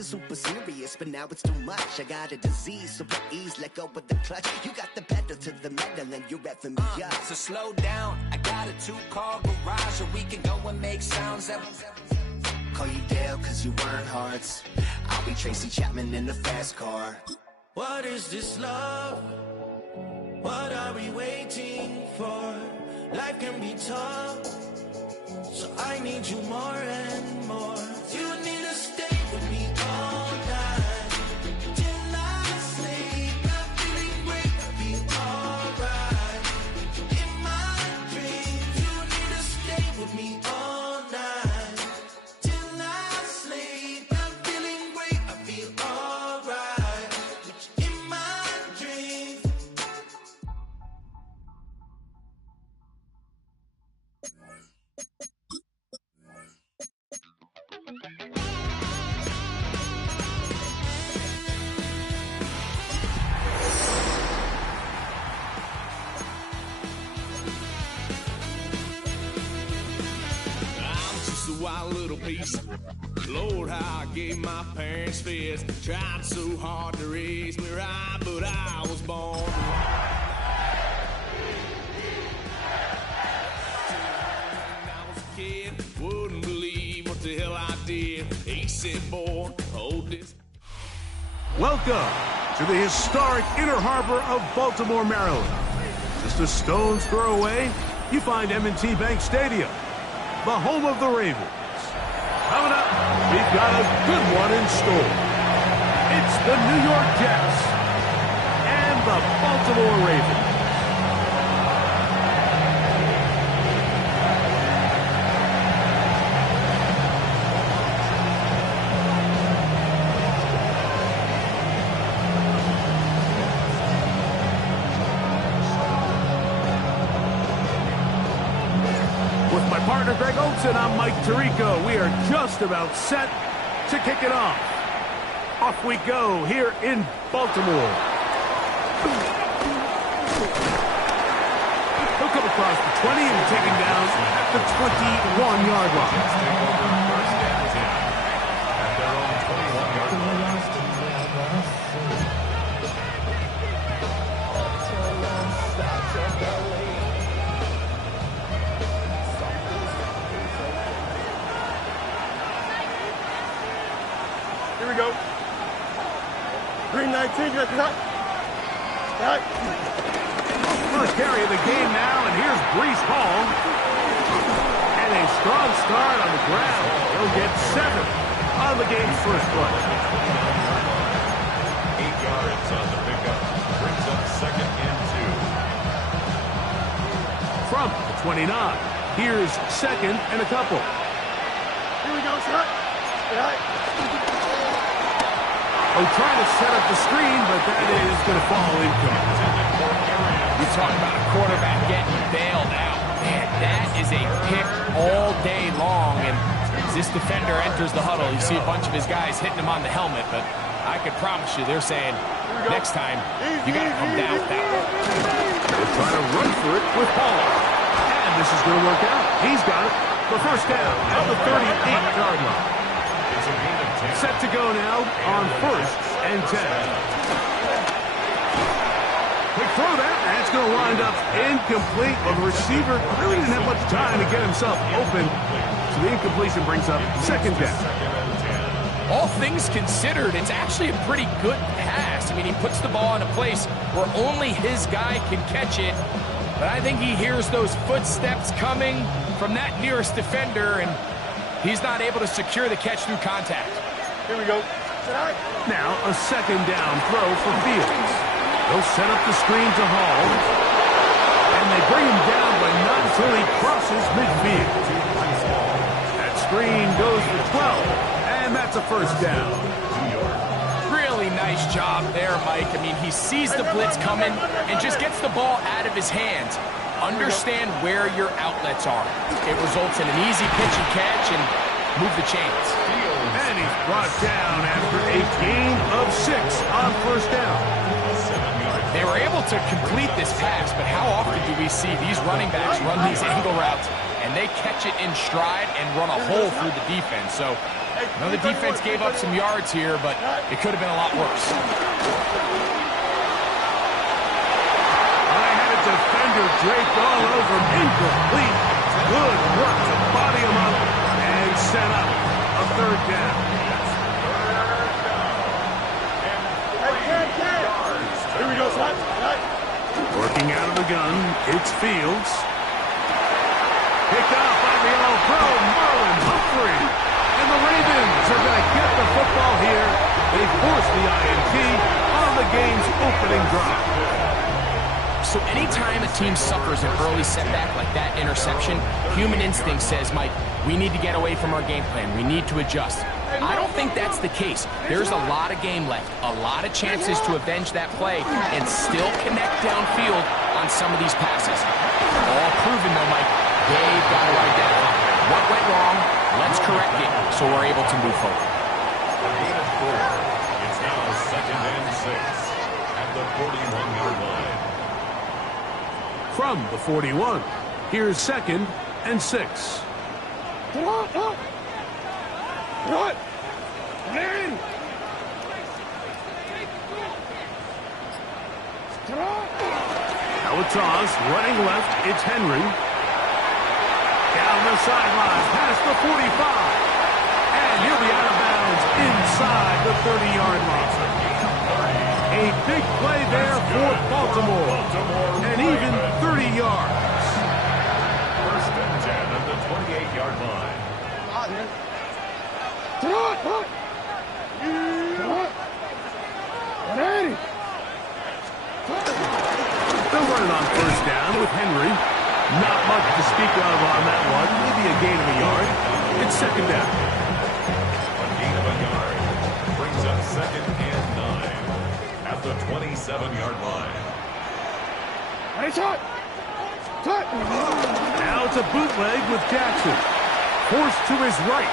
is super serious, but now it's too much. I got a disease, so put ease, let go with the clutch. You got the pedal to the metal and you're revving me up. So slow down, I got a 2-car garage, or we can go and make sounds that... Call you Dale cause you weren't hearts. I'll be Tracy Chapman in the fast car. What is this love? What are we waiting for? Life can be tough, so I need you more and more. You need to stay with me all night till I sleep. I'm feeling great, I'll be alright. In my dreams, you need to stay with me all night till I sleep. I'm feeling great, I feel alright. In my dreams. A wild little piece. Lord, how I gave my parents fits. Tried so hard to raise me right, but I was born to when I was a kid, wouldn't believe what the hell I did. He said, boy, hold this. Welcome to the historic Inner Harbor of Baltimore, Maryland. Just a stone's throw away, you find M&T Bank Stadium, the home of the Ravens. Coming up, we've got a good one in store. It's the New York Jets and the Baltimore Ravens. Partner Greg Oates and I'm Mike Tirico. We are just about set to kick it off. Off we go here in Baltimore. He'll come across the 20 and taken down at the 21-yard line. First down 10 at their own 21-yard line. Here we go. Green 19, cut. First carry of the game now, and here's Breece Hall. And a strong start on the ground. He'll get 7 on the game's first play. 8 yards on the pickup. Brings up 2nd and 2. From the 29, here's 2nd and a couple. Here we go, shot. Oh, trying to set up the screen, but that is going to fall incomplete. You talk about a quarterback getting bailed out. Man, that is a pick all day long. And as this defender enters the huddle, you see a bunch of his guys hitting him on the helmet. But I can promise you, they're saying, next time, you got to come down with that one. They're trying to run for it with Hall. And this is going to work out. He's got it. The first down at the 38-yard line. Set to go now on 1st and 10. Quick throw that. That's going to wind up incomplete. Well, the receiver really didn't have much time to get himself open. So the incompletion brings up 2nd down. All things considered, it's actually a pretty good pass. I mean, he puts the ball in a place where only his guy can catch it. But I think he hears those footsteps coming from that nearest defender, and he's not able to secure the catch through contact. Here we go. Now a 2nd down throw for Fields. They'll set up the screen to Hall. And they bring him down, but not until he crosses midfield. That screen goes for 12, and that's a first down. Really nice job there, Mike. I mean, he sees the blitz coming and just gets the ball out of his hands. Understand where your outlets are. It results in an easy pitch and catch and move the chains. And he's brought down after a gain of 6 on first down. They were able to complete this pass, but how often do we see these running backs run these angle routes and they catch it in stride and run a hole through the defense? So I know the defense gave up some yards here, but it could have been a lot worse. I had a defender draped all over him. Incomplete. Good work to body him up and set up a third down. Here we go, son. Working out of the gun, it's Fields. Picked off by the All-Pro, Marlon Humphrey. And the Ravens are going to get the football here. They force the INT on the game's opening drive. So anytime a team suffers an early setback like that interception, human instinct says, Mike, we need to get away from our game plan. We need to adjust. I don't think that's the case. There's a lot of game left, a lot of chances to avenge that play and still connect downfield on some of these passes. All proven, though, Mike. They've got to identify what went wrong. Let's correct it so we're able to move forward. It's now 2nd and 6 at the 41-yard line. From the 41, here's 2nd and 6. Now a toss, running left, it's Henry. Down the sideline, past the 45. And he'll be out of bounds inside the 30-yard line. A big play there for Baltimore. And even 30 yards. 1st and 10 at the 28-yard line. They're running on 1st down with Henry. Not much to speak of on that one. Maybe a gain of a yard. It's 2nd down. A gain of a yard brings up 2nd and 9 at the 27-yard line. Now it's a bootleg with Jackson. Forced to his right.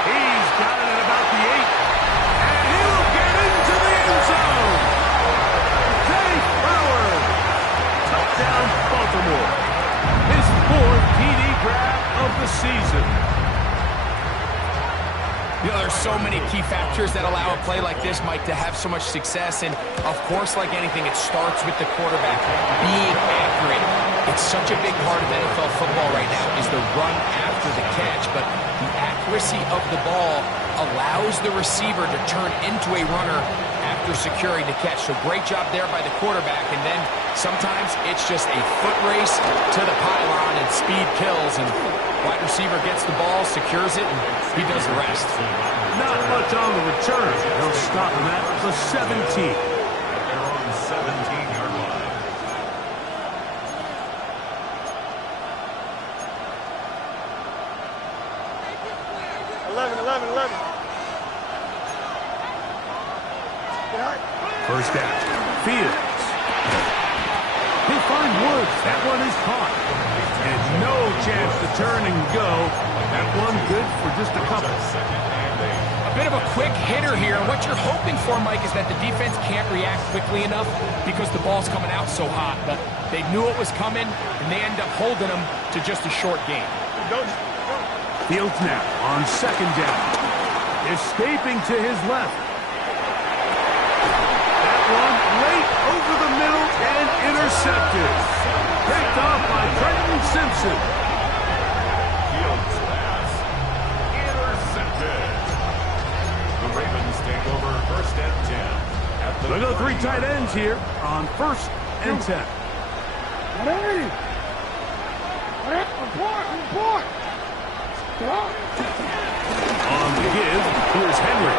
He's got it at about the 8. And he'll get into the end zone. Jay Flowers. Touchdown, Baltimore. His 4th TD grab of the season. You know, there's so many key factors that allow a play like this, Mike, to have so much success. And, of course, like anything, it starts with the quarterback being accurate. It's such a big part of NFL football right now is the run after the catch. But the accuracy of the ball allows the receiver to turn into a runner after securing the catch. So great job there by the quarterback. And then sometimes it's just a foot race to the pylon and speed kills. And wide receiver gets the ball, secures it, and he does the rest. Not much on the return. They'll stop him at the 17. They're on 17-yard line. First down. Fields. He'll find Woods. That one is caught. And no chance to turn and go. That one good for just a couple. A bit of a quick hitter here, and what you're hoping for, Mike, is that the defense can't react quickly enough because the ball's coming out so hot. But they knew it was coming, and they end up holding them to just a short game. Fields now on 2nd down. Escaping to his left. That one late over the middle and intercepted. Picked off by Trenton Simpson. Fields pass intercepted. The Ravens take over 1st and 10 at the They'll go 3 tight ends here on 1st and 10. On the give, here's Henry.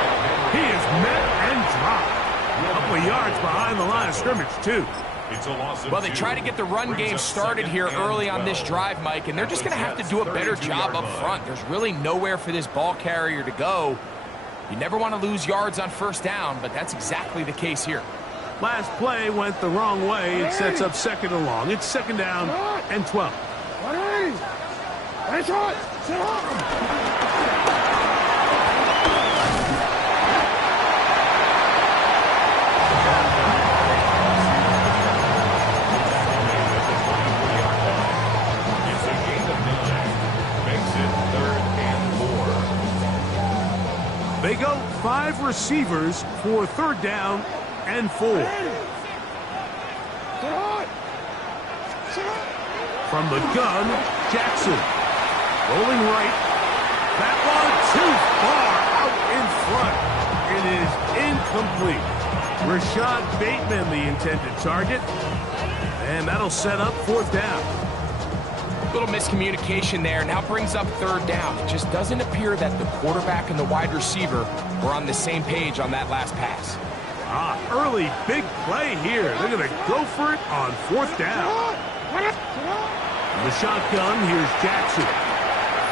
He is met and dropped. A couple of yards behind the line of scrimmage, too. It's a loss of Well, they 2. try to get the run game started here early on this drive, Mike, and they're just going to have to do a better job up front. There's really nowhere for this ball carrier to go. You never want to lose yards on 1st down, but that's exactly the case here. Last play went the wrong way. It sets up 2nd and long. It's 2nd down and 12. It's a gain of 9. Makes it 3rd and 4. 5 receivers for 3rd down and 4. From the gun, Jackson. Rolling right. That one too far out in front. It is incomplete. Rashad Bateman, the intended target. And that'll set up 4th down. Little miscommunication there. Now brings up 3rd down. It just doesn't appear that the quarterback and the wide receiver were on the same page on that last pass. Early big play here. They're going to go for it on 4th down. In the shotgun, here's Jackson.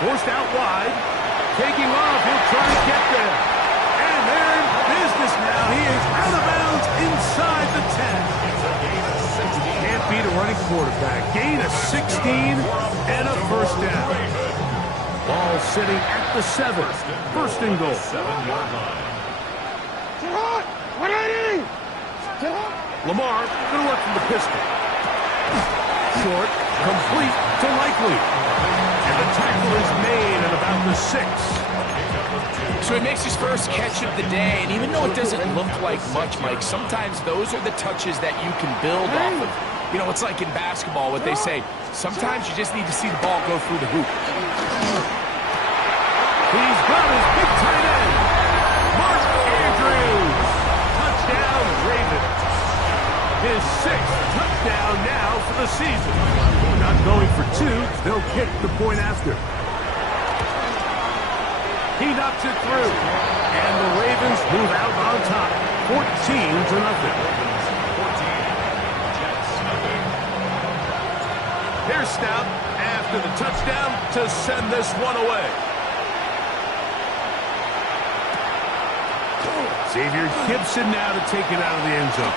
Forced out wide. Taking off. He'll try to get there. And they're in business now. He is out of bounds inside the 10. Can't beat a running quarterback. Gain of 16 and a 1st down. Ball sitting at the 7. 1st and goal. 7-yard line. Lamar going to work from the pistol. Short, complete to Likely. And the tackle is made at about the 6. So he makes his first catch of the day, and even though it doesn't look like much, Mike, sometimes those are the touches that you can build off of. You know, it's like in basketball, what they say, sometimes you just need to see the ball go through the hoop. He's got his big tight end, Mark Andrews. Touchdown, Ravens. His 6th touchdown now for the season. Not going for 2, they'll kick the point after. He knocks it through, and the Ravens move out on top, 14-0. Here's Stout after the touchdown to send this one away. Xavier Gibson now to take it out of the end zone.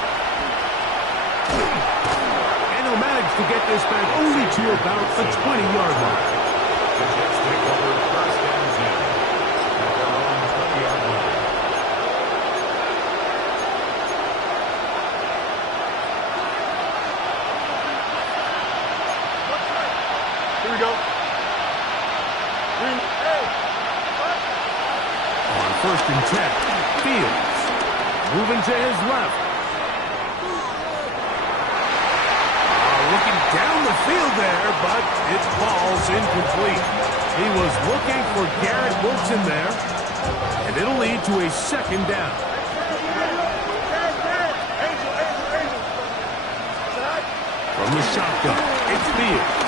And he'll manage to get this back only to about the 20-yard line. The Jets take over 1st and 10 at their own 20-yard line. Here we go. On 1st and 10, Fields moving to his left. Looking down the field there, but it falls incomplete. He was looking for Garrett Wilson there, and it'll lead to a 2nd down. From the shotgun, it's Fields.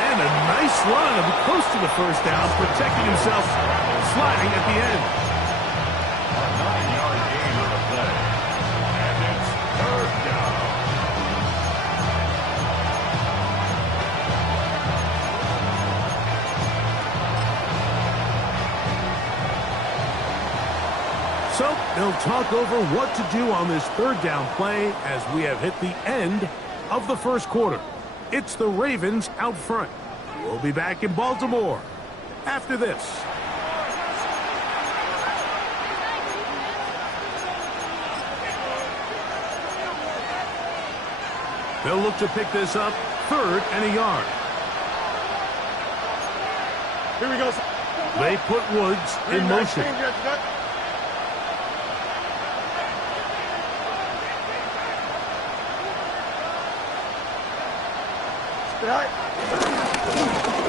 And a nice run of close to the 1st down, protecting himself, sliding at the end. A 9-yard gain on the play. And it's 3rd down. So they'll talk over what to do on this 3rd down play as we have hit the end of the 1st quarter. It's the Ravens out front. We'll be back in Baltimore after this. They'll look to pick this up 3rd and a yard. Here we go. They put Woods in motion.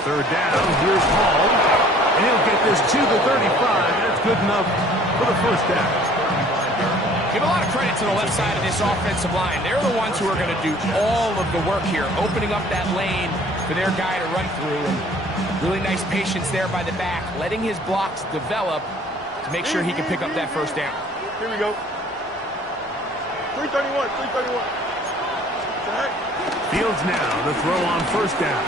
Third down, here's Hall. And he'll get this to the 35. That's good enough for the 1st down. Give a lot of credit to the left side of this offensive line. They're the ones who are going to do all of the work here, opening up that lane for their guy to run through. And really nice patience there by the back, letting his blocks develop to make sure he can pick up that 1st down. Here we go. 331, 331. Fields now to throw on 1st down.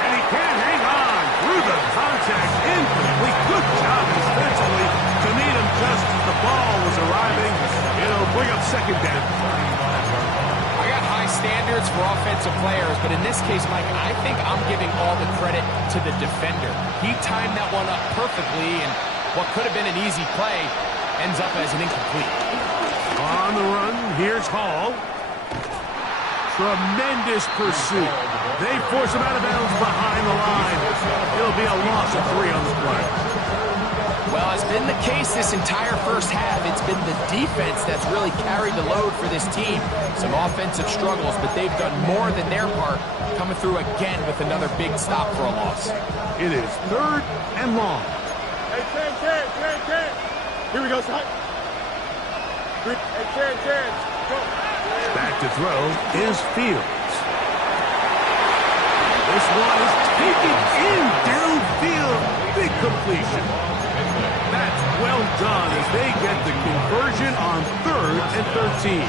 And he can't hang on through the contact. Incomplete. Good job defensively to meet him just as the ball was arriving. It'll bring up 2nd down. I got high standards for offensive players, but in this case, Mike, I think I'm giving all the credit to the defender. He timed that one up perfectly, and what could have been an easy play ends up as an incomplete. On the run, here's Hall. Tremendous pursuit. They force him out of bounds behind the line. It'll be a loss of 3 on the play. Well, it's been the case this entire first half. It's been the defense that's really carried the load for this team. Some offensive struggles, but they've done more than their part, coming through again with another big stop for a loss. It is 3rd and long. Hey, Ken. Here we go, son. Hey, Ken. Go. Back to throw is Fields. This one is taken in downfield. Big completion. That's well done as they get the conversion on 3rd and 13.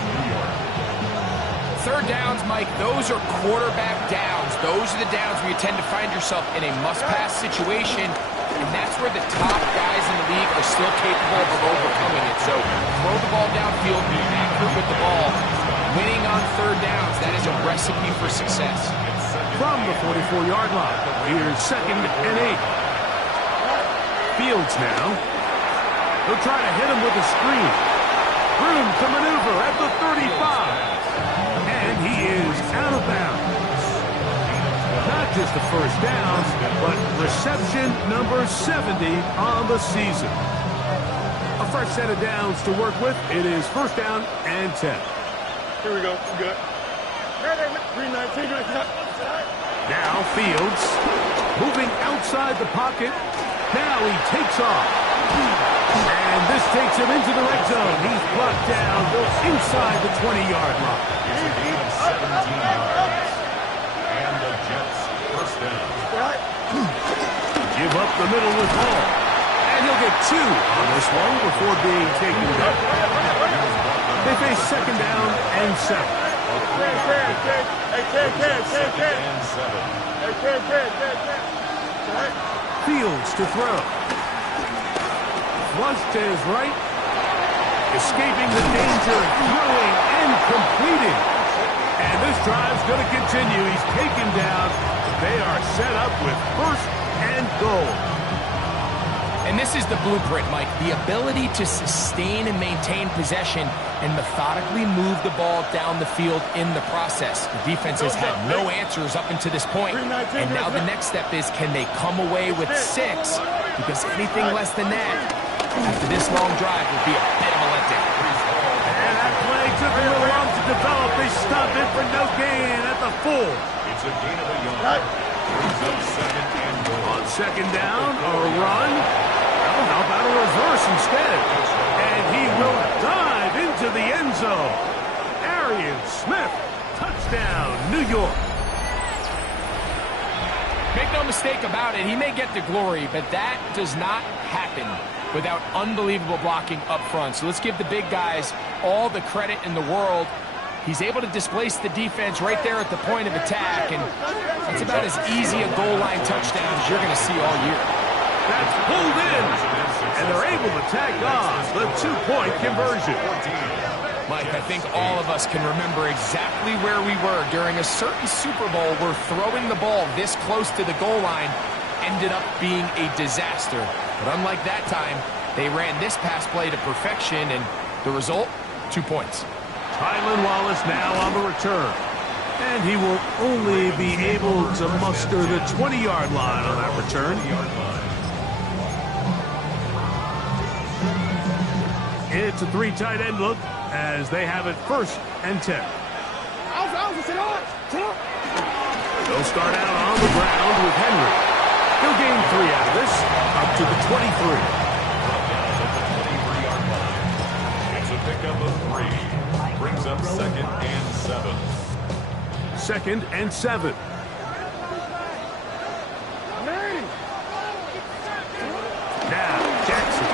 3rd downs, Mike, those are quarterback downs. Those are the downs where you tend to find yourself in a must-pass situation, and that's where the top guys in the league are still capable of overcoming it. So throw the ball downfield, be accurate with the ball. Winning on 3rd downs, that is a recipe for success. From the 44-yard line, here's 2nd and 8. Fields now. He'll try to hit him with a screen. Room to maneuver at the 35. And he is out of bounds. Not just the first down, but reception number 70 on the season. A fresh set of downs to work with. It is 1st down and 10. Here we go. Good. 319. Now Fields moving outside the pocket. Now he takes off. And this takes him into the red zone. He's brought down inside the 20-yard line. It's a gain of 17 yards. And the Jets 1st down. Give up the middle with ball. And he'll get 2 on this one before being taken down. They face 2nd down and 7. Fields to throw. Flush to his right. Escaping the danger, throwing and completing. And this drive's going to continue. He's taken down. They are set up with 1st and goal. And this is the blueprint, Mike. The ability to sustain and maintain possession and methodically move the ball down the field in the process. The defense has had no answers up until this point. And now the next step is, can they come away with 6? Because anything less than that, after this long drive, would be a bit of a letdown. And that play took a little long to develop. They stopped it for no gain at the 4. It's a gain of a yard. Brings up 2nd and goal. On 2nd down, a run. Well, how about a reverse instead? And he will dive into the end zone. Arian Smith, touchdown, New York. Make no mistake about it, he may get the glory, but that does not happen without unbelievable blocking up front. So let's give the big guys all the credit in the world. He's able to displace the defense right there at the point of attack, and that's about as easy a goal line touchdown as you're going to see all year. That's pulled in, and they're able to tack on the 2-point conversion. Mike, I think all of us can remember exactly where we were during a certain Super Bowl where throwing the ball this close to the goal line ended up being a disaster. But unlike that time, they ran this pass play to perfection, and the result, 2 points. Tylan Wallace now on the return. And he will only be able to muster the 20-yard line on that return. It's a 3 tight end look as they have it 1st and 10. They'll start out on the ground with Henry. He'll gain 3 out of this, up to the 23. It's a pickup of 3. Brings up 2nd and 7. 2nd and 7. Now, Jackson.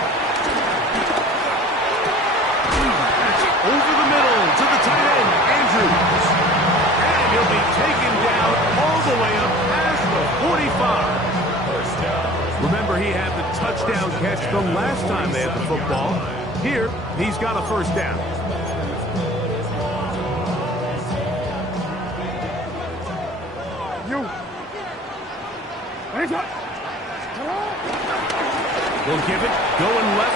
That's over the middle to the tight end, Andrews. And he'll be taken down all the way up past the 45. Remember, he had the touchdown catch the last time they had the football. Here, he's got a 1st down. We'll give it, going left.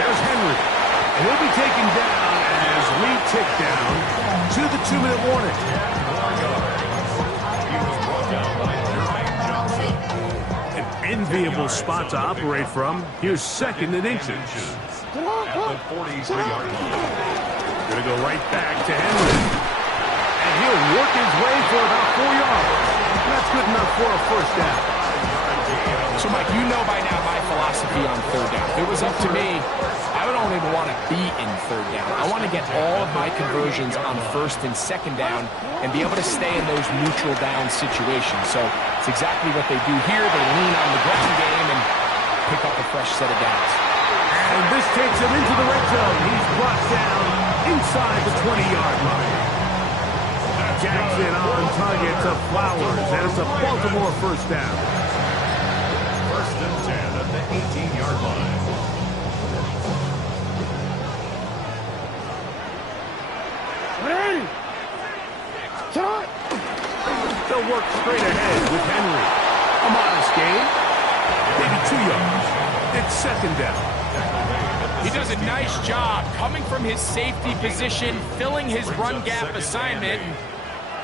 There's Henry. And he'll be taken down as we tick down to the 2-minute warning. enviable spot to operate from. Here's 2nd and inches. At the 43-yard line. Going to go right back to Henry. And he'll work his way for about 4 yards. That's good enough for a first down. So, Mike, you know by now my philosophy on 3rd down. If it was up to me, I don't even want to be in 3rd down. I want to get all of my conversions on 1st and 2nd down and be able to stay in those neutral down situations. So it's exactly what they do here. They lean on the ground game and pick up a fresh set of downs. And this takes him into the red zone. He's brought down inside the 20-yard line. Jackson on target to Flowers, and it's a Baltimore first down. 1st and 10 at the 18-yard line. They'll work straight ahead with Henry. A modest gain, maybe 2 yards. It's 2nd down. He does a nice job coming from his safety position, filling his run gap assignment, and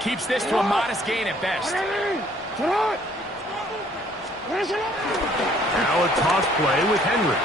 keeps this to a modest gain at best. Now a toss play with Henry.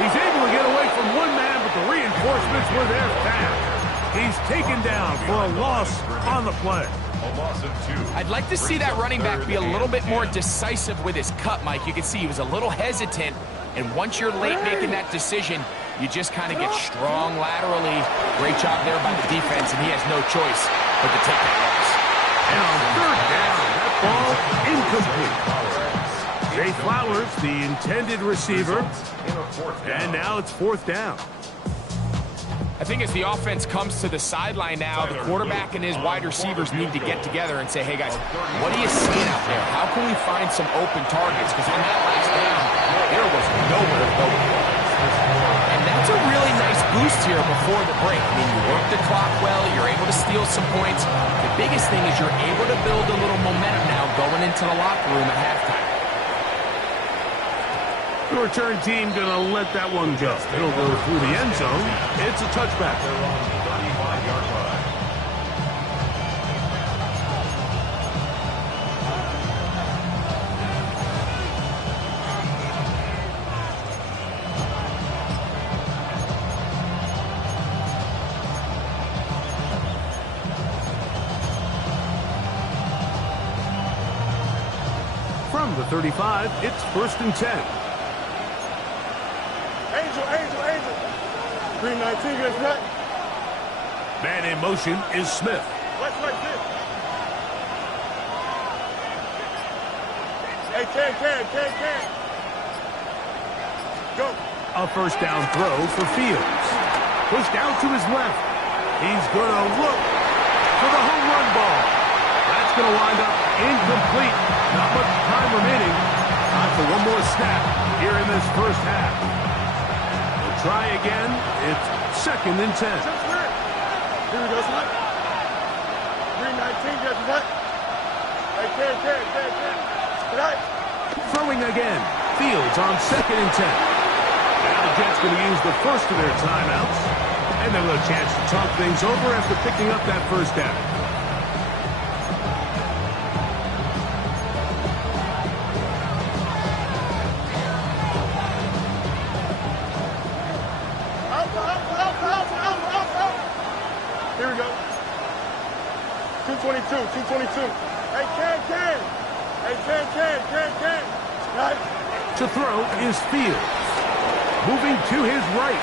He's able to get away from one man, but the reinforcements were there fast. He's taken down for a loss on the play. A loss of 2. I'd like to see that running back be a little bit more decisive with his cut, Mike. You can see he was a little hesitant, and once you're late making that decision, you just kind of get strong laterally. Great job there by the defense, and he has no choice but to take that loss. And on 3rd down, that ball incomplete. Jay Flowers, the intended receiver, and now it's 4th down. I think as the offense comes to the sideline now, the quarterback and his wide receivers need to get together and say, hey, guys, what are you seeing out there? How can we find some open targets? Because on that last down, there was nowhere to go. And that's a really nice boost here before the break. I mean, you work the clock well. You're able to steal some points. The biggest thing is you're able to build a little momentum now going into the locker room at halftime. The return team going to let that one go. It'll go through the end zone. It's a touchback. They're on the 35-yard line. From the 35, it's 1st and 10. Angel. 319 gets right. Man in motion is Smith. What's like this? Hey, can. Go. A first down throw for Fields. Pushed out to his left. He's going to look for the home run ball. That's going to wind up incomplete. Not much time remaining. Time for one more snap here in this first half. Try again. It's 2nd and 10. Here we go, son. 319 gets right. Hey, can. Right. Throwing again. Fields on 2nd and 10. Now the Jets going to use the first of their timeouts. And they'll have a chance to talk things over after picking up that first down. Here we go. 222. Hey, can. Hey, can. Right. To throw is Fields. Moving to his right.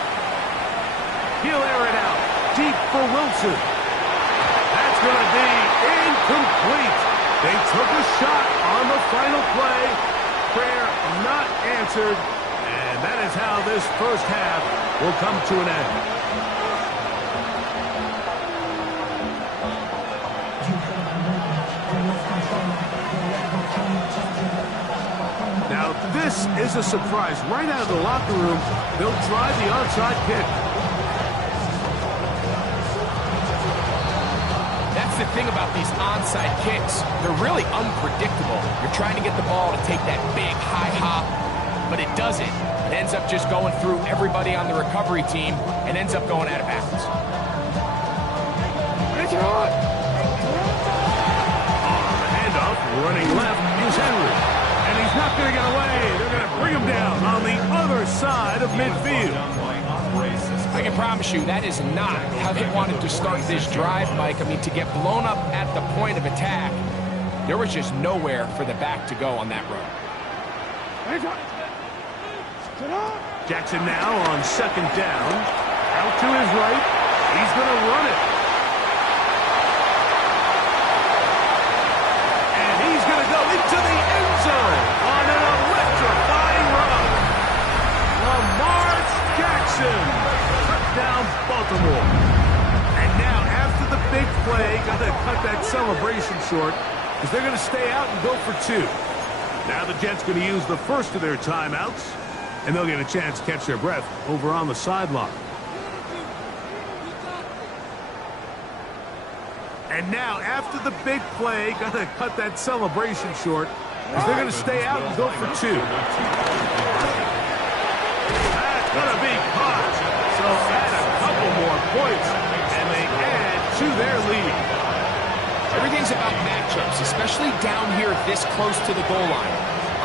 He'll air it out. Deep for Wilson. That's going to be incomplete. They took a shot on the final play. Prayer not answered. And that is how this first half will come to an end. Now, this is a surprise. Right out of the locker room, they'll try the onside kick. That's the thing about these onside kicks. They're really unpredictable. You're trying to get the ball to take that big high hop, but it doesn't. It ends up just going through everybody on the recovery team and ends up going out of bounds. On the handoff, running left is Henry. he's not going to get away. They're going to bring him down on the other side of midfield. I can promise you that is not how they wanted to start this drive, Mike. I mean, to get blown up at the point of attack, there was just nowhere for the back to go on that run. Jackson now on second down. Out to his right. He's going to run it. And he's going to go into the end zone on an electrifying run. Lamar Jackson. Touchdown, Baltimore. And now, after the big play, got to cut that celebration short because they're going to stay out and go for two. Now the Jets going to use the first of their timeouts, and they'll get a chance to catch their breath over on the sideline. And now, after the big play, got to cut that celebration short because they're going to stay out and go for two. That's going to be caught. So add a couple more points, and they add to their lead. Everything's about matchups, especially down here this close to the goal line.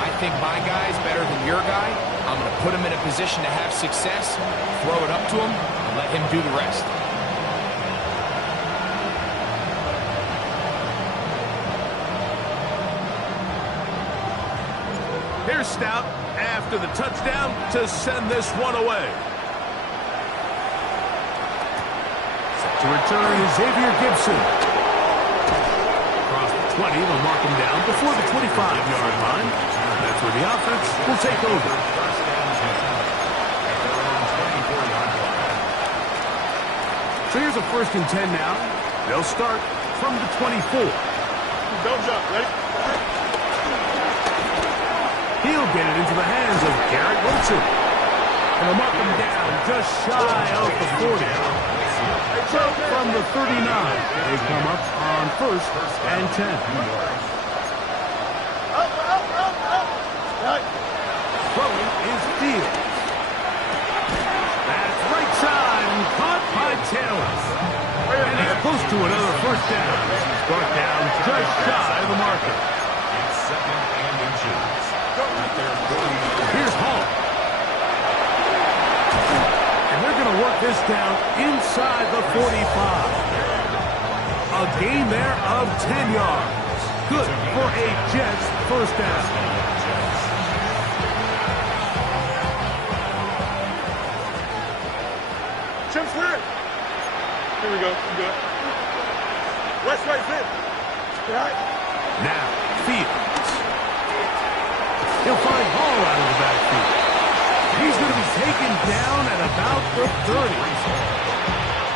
I think my guy's better than your guy. I'm going to put him in a position to have success, throw it up to him, and let him do the rest. Here's Stout after the touchdown to send this one away. Set to return is Xavier Gibson. Across the 20, they'll mark him down before the 25-yard line. That's where the offense will take over. So here's a 1st and 10 now. They'll start from the 24. Don't jump, ready? He'll get it into the hands of Garrett Wilson. And they'll mark him down just shy of the 40. From the 39, they come up on 1st and 10. Throwing is Fields. That's right side and caught by Taylor. And he's close to another 1st down. He's brought down just shy of the marker. It's 2nd and inches. Here's Hall. And they're going to work this down inside the 45. A gain there of 10 yards. Good for a Jets 1st down. Chimp clear. Here we go. You good. West right fit. Right. Now, Fields. He'll find Hall out of the backfield. He's going to be taken down at about the 30.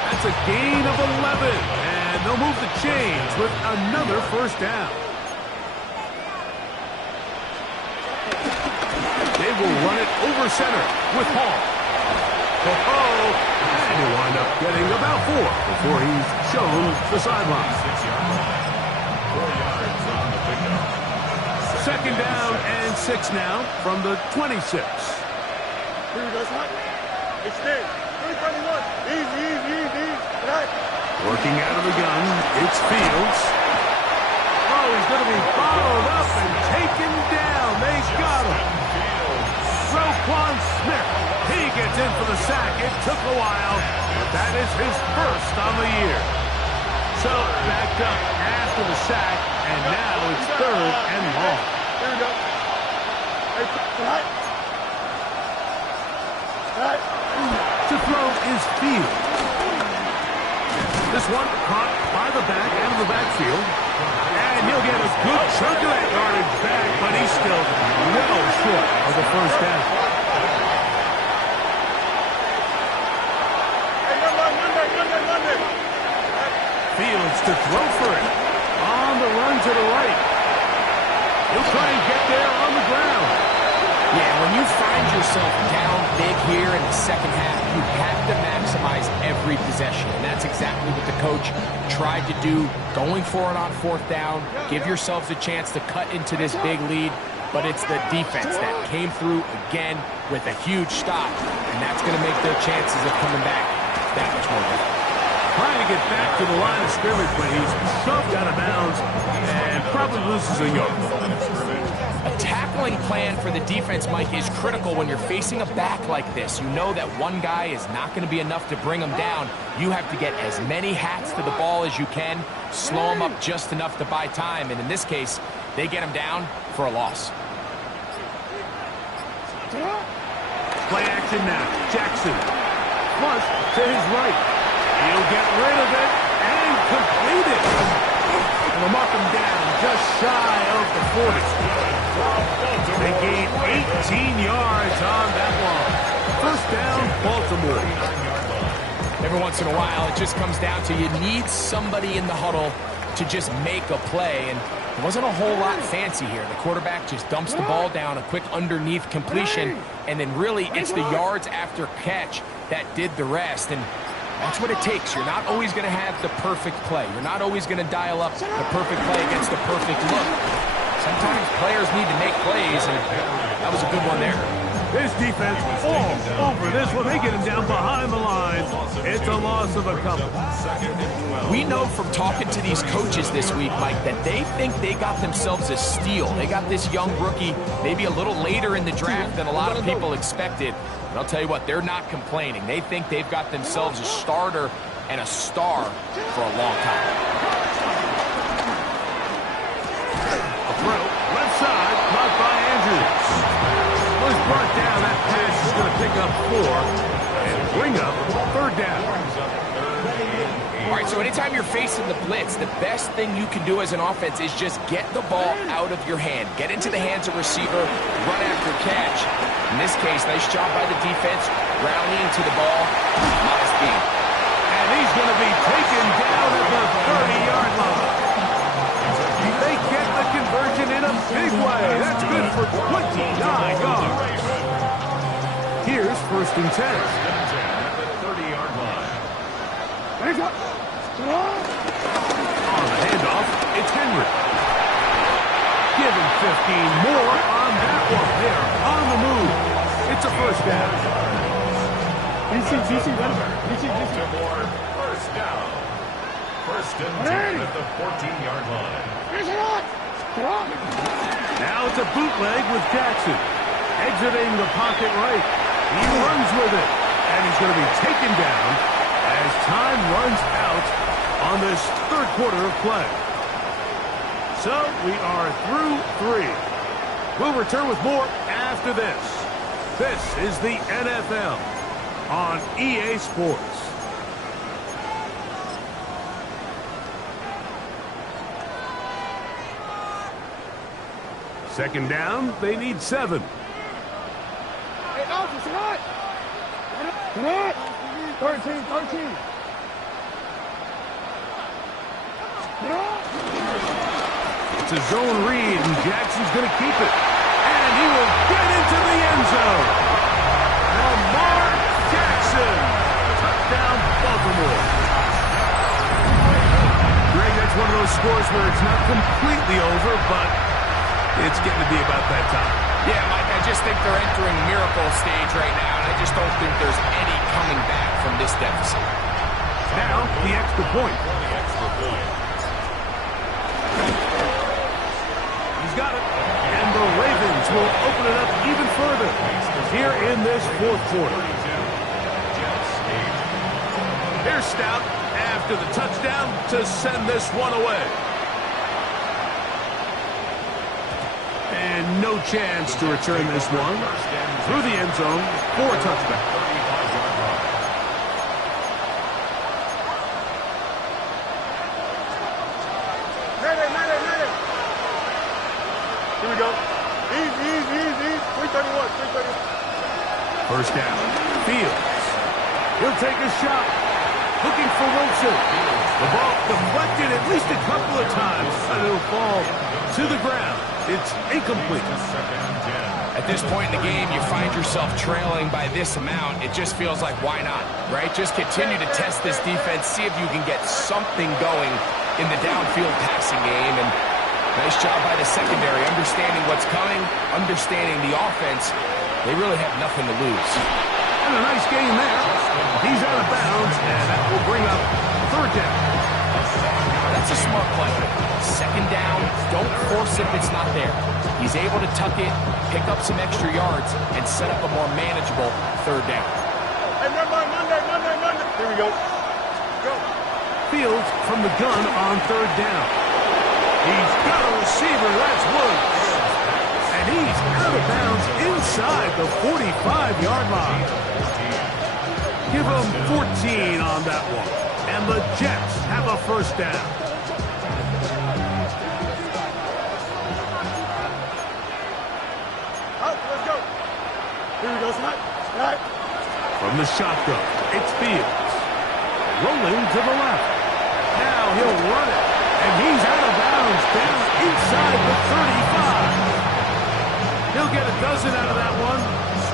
That's a gain of 11. And they'll move the chains with another 1st down. They will run it over center with Hall. And he'll wind up getting about 4 before he's shown the sideline. 4 yards on the pickup. 2nd down and 6 now from the 26. Here we go, son. Extend. 2021. Easy. Right. Working out of the gun, it's Fields. Oh, he's going to be followed up and taken down. They've got him. Roquan Smith. He gets in for the sack. It took a while, but that is his 1st on the year. So backed up after the sack, and now it's 3rd and long. Here we go. Hey, right. Right. To throw is Fields. This one caught by the back out of the backfield. And he'll get a good chunk of that yardage back, but he's still well short of the 1st down. Hey, Monday. Fields to throw for it. On the run to the right. He'll try and get there on the ground. Yeah, when you find yourself down big here in the 2nd half, you have to maximize every possession. And that's exactly what the coach tried to do, going for it on 4th down. Give yourselves a chance to cut into this big lead. But it's the defense that came through again with a huge stop. And that's going to make their chances of coming back that much more difficult. Trying to get back to the line of scrimmage, but he's shoved out of bounds and probably loses a yard. A tackle signaling plan for the defense, Mike, is critical when you're facing a back like this. You know that one guy is not going to be enough to bring him down. You have to get as many hats to the ball as you can, slow him up just enough to buy time, and in this case, they get him down for a loss. Play action now. Jackson. Flush to his right. He'll get rid of it and complete it. And they'll mark him down just shy of the 40. They gain 18 yards on that one. First down, Baltimore. Every once in a while, it just comes down to you need somebody in the huddle to just make a play, and it wasn't a whole lot fancy here. The quarterback just dumps the ball down, a quick underneath completion, and then really it's the yards after catch that did the rest, and that's what it takes. You're not always going to have the perfect play. You're not always going to dial up the perfect play against the perfect look. Sometimes players need to make plays, and that was a good one there. This defense all over this one. They get him down behind the line. It's a loss of a couple. We know from talking to these coaches this week, Mike, that they think they got themselves a steal. They got this young rookie maybe a little later in the draft than a lot of people expected. But I'll tell you what, they're not complaining. They think they've got themselves a starter and a star for a long time. A throw, left side, caught by Andrews. Was brought down. That pass is going to pick up 4 and bring up third down. All right, so anytime you're facing the blitz, the best thing you can do as an offense is just get the ball out of your hand. Get into the hands of receiver, run after catch. In this case, nice job by the defense, rallying to the ball. Nice game. And he's going to be taken down at the 30-yard line. They get the conversion in a big way. That's good for 29 yards. Here's first and 10. At the 30-yard line. On the handoff, it's Henry. Give him 15 more on that one. They're on the move. It's a first down. Baltimore, first down. First and 10 at the 14-yard line. Now it's a bootleg with Jackson. Exiting the pocket right. He runs with it. And he's going to be taken down as time runs out on this third quarter of play. So we are through 3. We'll return with more after this. This is the NFL on EA Sports. Second down, they need 7. Hey, 13. It's a zone read, and Jackson's going to keep it. And he will get into the end zone. Lamar Jackson. Touchdown, Baltimore. Greg, that's one of those scores where it's not completely over, but it's getting to be about that time. Yeah, Mike, I just think they're entering miracle stage right now, and I just don't think there's any coming back from this deficit. Now, the extra point. He's got it. And the Ravens will open it up even further here in this fourth quarter. Here's Stout after the touchdown to send this one away. And no chance to return this one through the end zone for a touchback. Here we go. Easy. 331. First down. Fields. He'll take a shot. Looking for Wilson. The ball deflected at least a couple of times, and it'll fall to the ground. It's incomplete. At this point in the game, you find yourself trailing by this amount. It just feels like, why not, right? Just continue to test this defense, see if you can get something going in the downfield passing game. And nice job by the secondary, understanding what's coming, understanding the offense. They really have nothing to lose. And a nice game there. He's out of bounds, and that will bring up third down. That's a smart play. Second down, don't force it if it's not there. He's able to tuck it, pick up some extra yards, and set up a more manageable third down. Hey, never mind, Monday. Here we go. Go. Fields from the gun on third down. He's got a receiver, that's Woods. And he's out of bounds inside the 45-yard line. Give him 14 on that one. And the Jets have a first down. Let's go. Here we go, Snap. From the shotgun, it's Fields. Rolling to the left. Now he'll run it. And he's out of bounds down inside the 35. He'll get a dozen out of that one,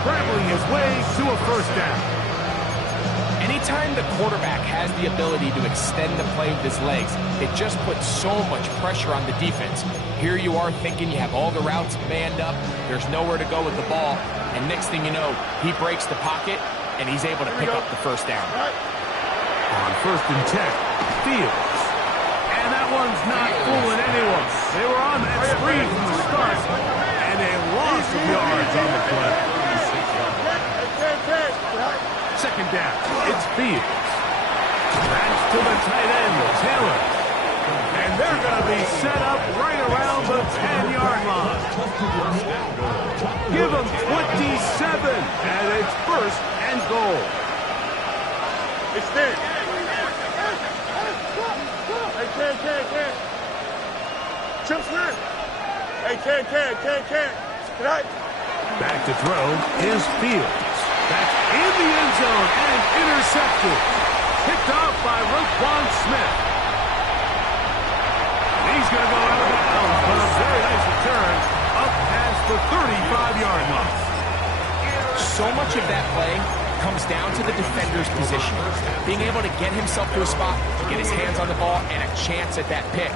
scrambling his way to a first down. Anytime the quarterback has the ability to extend the play with his legs, it just puts so much pressure on the defense. Here you are thinking you have all the routes manned up, there's nowhere to go with the ball, and next thing you know, he breaks the pocket, and he's able to pick up the first down. On 1st and 10, Fields. And that one's not fooling anyone. They were on that spree from the start, and a loss of yards on the play. Second down, it's Fields. That's to the tight end, Taylor. And they're going to be set up right around the 10-yard line. Give them 27, and it's 1st and goal. Extend. Hey, Ken. Chip Smith. Hey, Ken. Tonight. Back to throw is Fields. That's in the end zone and intercepted. Picked off by Roquan Smith. He's going to go out of bounds, but a very nice return up past the 35-yard line. So much of that play comes down to the defender's position. Being able to get himself to a spot, get his hands on the ball, and a chance at that pick.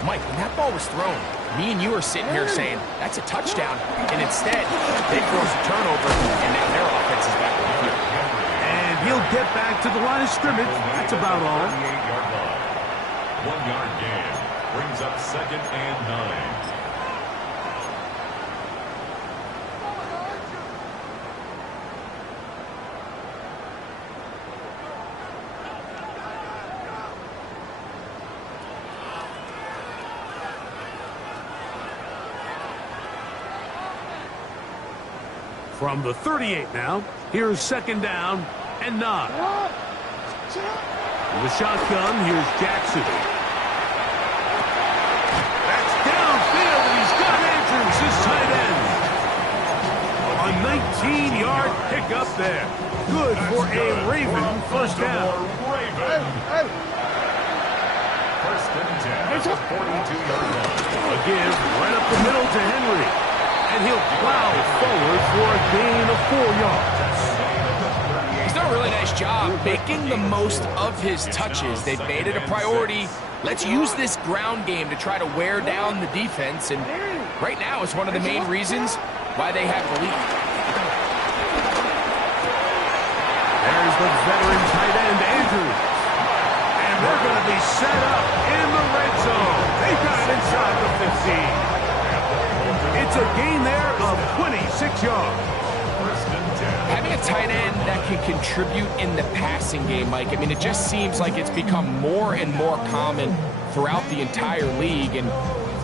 Mike, when that ball was thrown, me and you are sitting here saying, that's a touchdown. And instead, they force a turnover, and now their offense is back on the field. And he'll get back to the line of scrimmage. That's about all. 1-yard gain brings up 2nd and 9. From the 38 now, here's 2nd down and 9. With the shotgun, here's Jackson. That's downfield, and he's got Andrews, his tight end. A 19-yard pickup there. Good for a Raven first down. First and 10 at the 42-yard line. A give right up the middle to Henry. And he'll plow forward for a gain of 4 yards. He's done a really nice job making the most of his touches. They've made it a priority. Let's use this ground game to try to wear down the defense. And right now it's one of the main reasons why they have the lead. There's the veteran tight end, Andrews. And they're going to be set up in the red zone. They got it inside the 15. It's a gain there of 26 yards. Having a tight end that can contribute in the passing game, Mike, I mean, it just seems like it's become more and more common throughout the entire league. And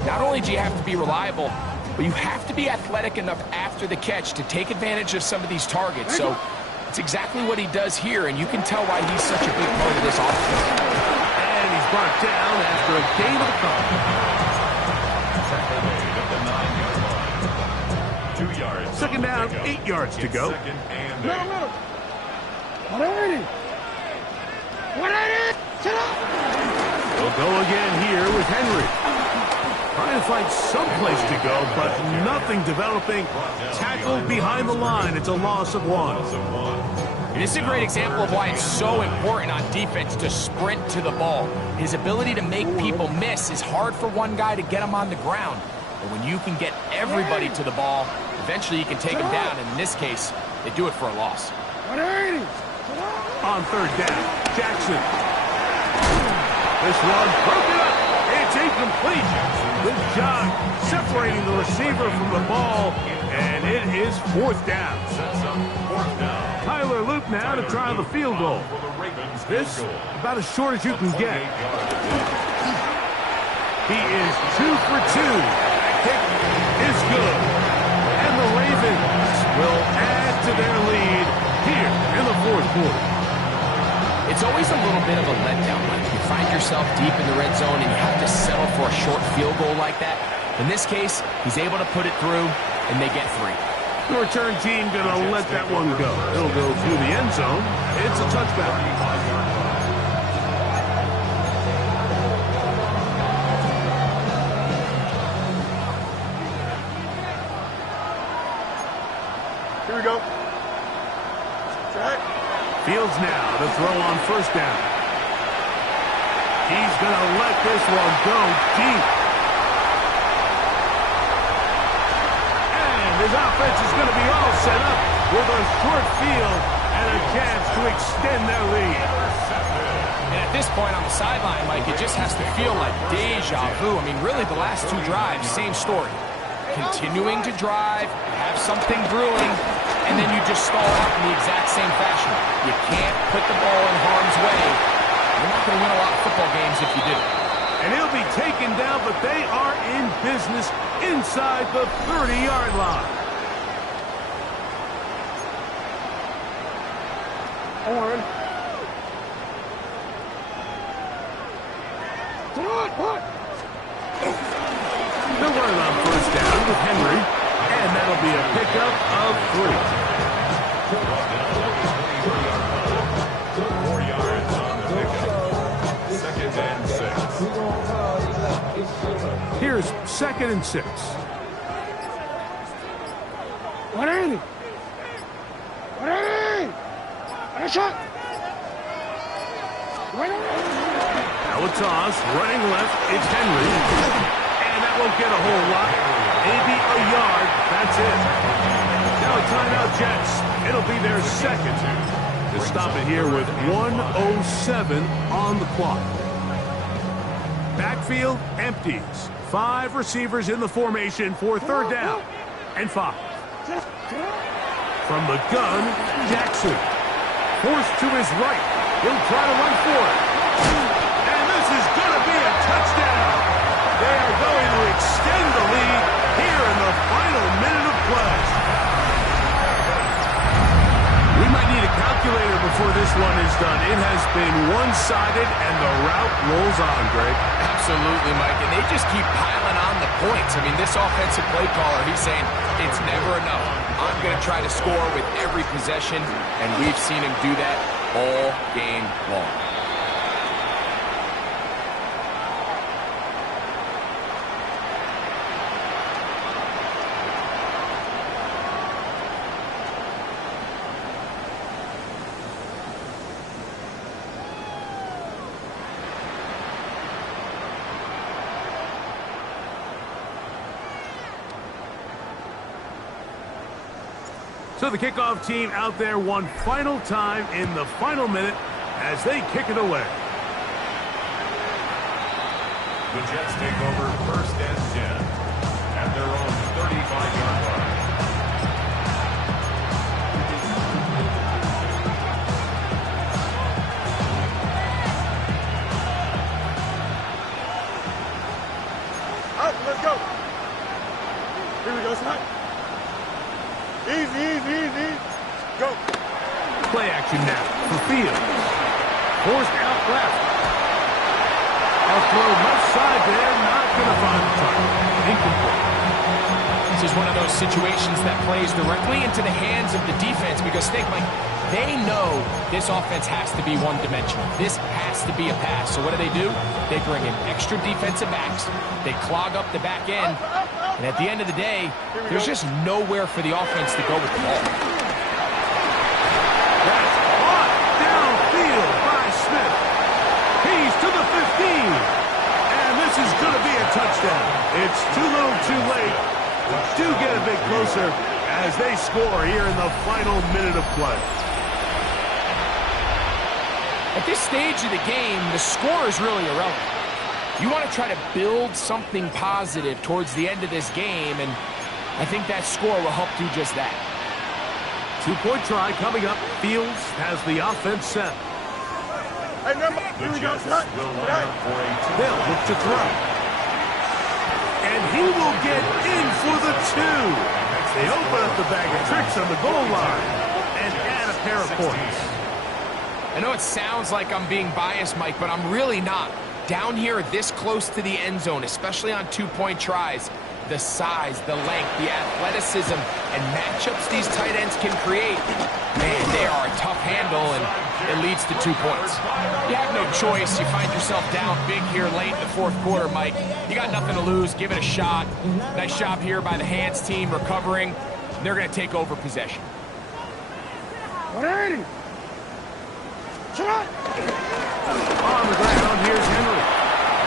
not only do you have to be reliable, but you have to be athletic enough after the catch to take advantage of some of these targets. So it's exactly what he does here, and you can tell why he's such a big part of this offense. And he's brought down after a gain of a couple. Second down, 8 yards to go. Middle. What are it? They'll go again here with Henry. Trying to find someplace to go, but nothing developing. Tackled behind the line. It's a loss of 1. This is a great example of why it's so important on defense to sprint to the ball. His ability to make people miss is hard for one guy to get him on the ground. But when you can get everybody to the ball, eventually you can take him down. And in this case, they do it for a loss. On third down, Jackson. This one broken up. It's It's incomplete. Good job separating the receiver from the ball, and it is 4th down. Tyler Loop now to try the field goal. This, about as short as you can get. He is 2 for 2. That kick is good. And the Ravens will add to their lead here in the 4th quarter. It's always a little bit of a letdown when you find yourself deep in the red zone and you have to settle for a short field goal like that. In this case, he's able to put it through, and they get 3. The return team going to let that one go. It'll go through the end zone. It's a touchback. Here we go. Track. Fields now to throw on 1st down. He's going to let this one go deep. And his offense is going to be all set up with a short field and a chance to extend their lead. And at this point on the sideline, Mike, it just has to feel like deja vu. I mean, really, the last 2 drives, same story. Continuing to drive, have something brewing, and then you just stall out in the exact same fashion. You can't put the ball in harm's way. You're not going to win a lot of football games if you do. And he'll be taken down, but they are in business inside the 30-yard line. On. They'll run it on 1st down with Henry, and that'll be a pickup of 4 yards on the pickup. 2nd and 6. 3. Here's 2nd and 6. What is it? What is it? What is it? Now a toss, running left, it's Henry. And that won't get a whole lot. Maybe a yard, that's it. Now a timeout, Jets. It'll be their 2nd. To stop it here with 1:07 on the clock. Backfield empties. 5 receivers in the formation for 3rd down and 5. From the gun, Jackson. Forced to his right. He'll try to run for it. And this is going to be a touchdown. They are going to extend the lead here in the final minute of play. We might need a calculator before this one is done. It has been one-sided, and the route rolls on, Greg. Absolutely, Mike, and they just keep piling on the points. I mean, this offensive play caller, he's saying it's never enough. I'm going to try to score with every possession, and we've seen him do that all game long. So the kickoff team out there one final time in the final minute as they kick it away. The Jets take over 1st and 10 at their own 35-yard line. Up, let's go. Here we go, son. Easy, easy, easy. Go. Play action now for Fields. Forced out left. A throw left side there, not going to find the target. Incomplete. This is one of those situations that plays directly into the hands of the defense because think, like, they know this offense has to be one-dimensional. This has to be a pass. So what do? They bring in extra defensive backs. They clog up the back end. And at the end of the day, there's just nowhere for the offense to go with the ball. That's caught downfield by Smith. He's to the 15. And this is going to be a touchdown. It's too little too late. Do get a bit closer as they score here in the final minute of play. At this stage of the game, the score is really irrelevant. You want to try to build something positive towards the end of this game, and I think that score will help do just that. 2-point try coming up. Fields has the offense set. Hey, number, here we go. They'll look to throw. And he will get in for the 2. They open up the bag of tricks on the goal line and add a pair of points. I know it sounds like I'm being biased, Mike, but I'm really not. Down here this close to the end zone, especially on 2-point tries, the size, the length, the athleticism, and matchups these tight ends can create, man, they are a tough handle, and it leads to 2 points. You have no choice. You find yourself down big here late in the fourth quarter, Mike. You got nothing to lose. Give it a shot. Nice job here by the hands team recovering. They're going to take over possession. 180. Shot. On the ground, here's Henry.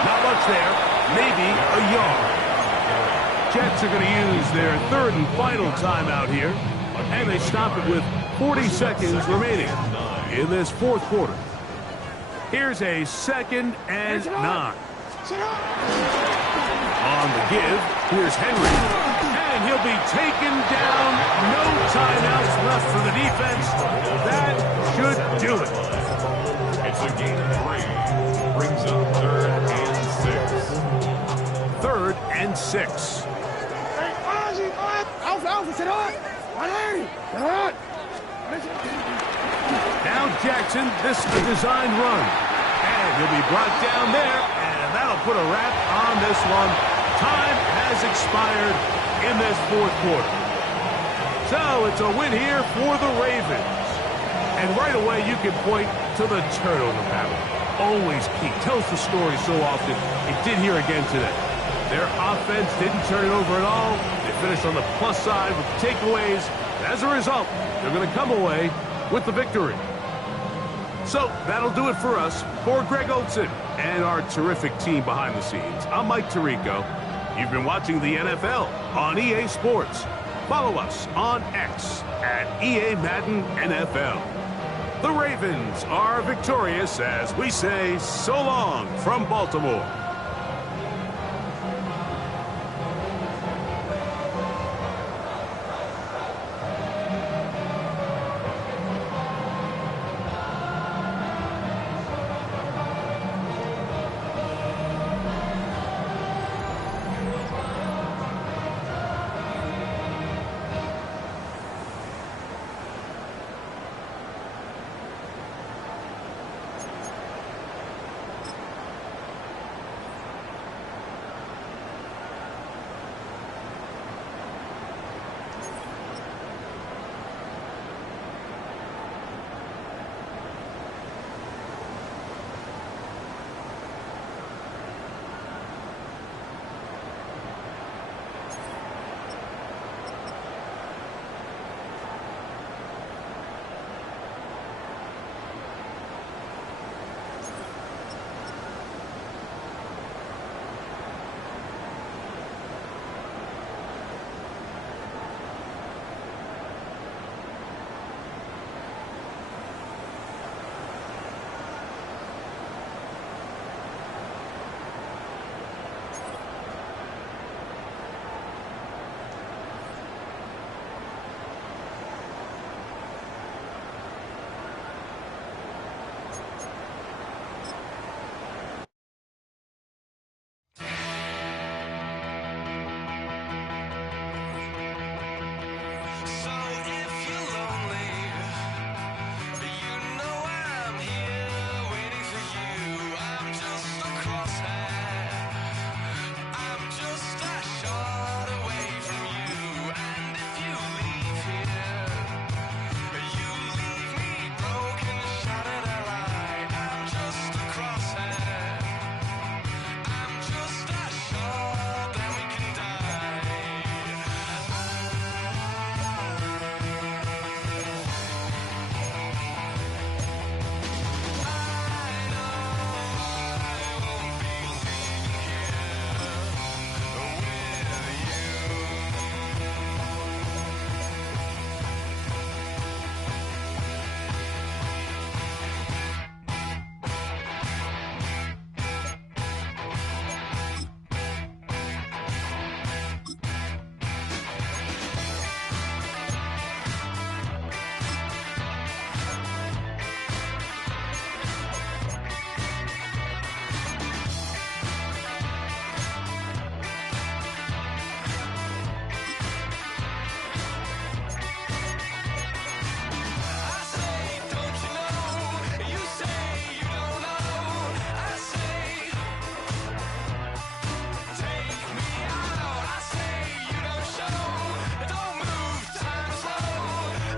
Not much there. Maybe a yard. Jets are going to use their third and final timeout here, and they stop it with 40 seconds remaining in this fourth quarter. Here's a 2nd and 9. On the give, here's Henry, and he'll be taken down. No timeouts left for the defense. That should do it. It's a gain of 3. Brings up 3rd and 6. 3rd and 6. Now Jackson, this is a design run. And he'll be brought down there, and that'll put a wrap on this one. Time has expired in this fourth quarter. So it's a win here for the Ravens. And right away you can point to the turnover pattern. Always key. Tells the story so often. It did here again today. Their offense didn't turn it over at all. They finished on the plus side with takeaways. As a result, they're going to come away with the victory. So that'll do it for us. For Greg Olson and our terrific team behind the scenes, I'm Mike Tirico. You've been watching the NFL on EA Sports. Follow us on X at EA Madden NFL. The Ravens are victorious as we say so long from Baltimore.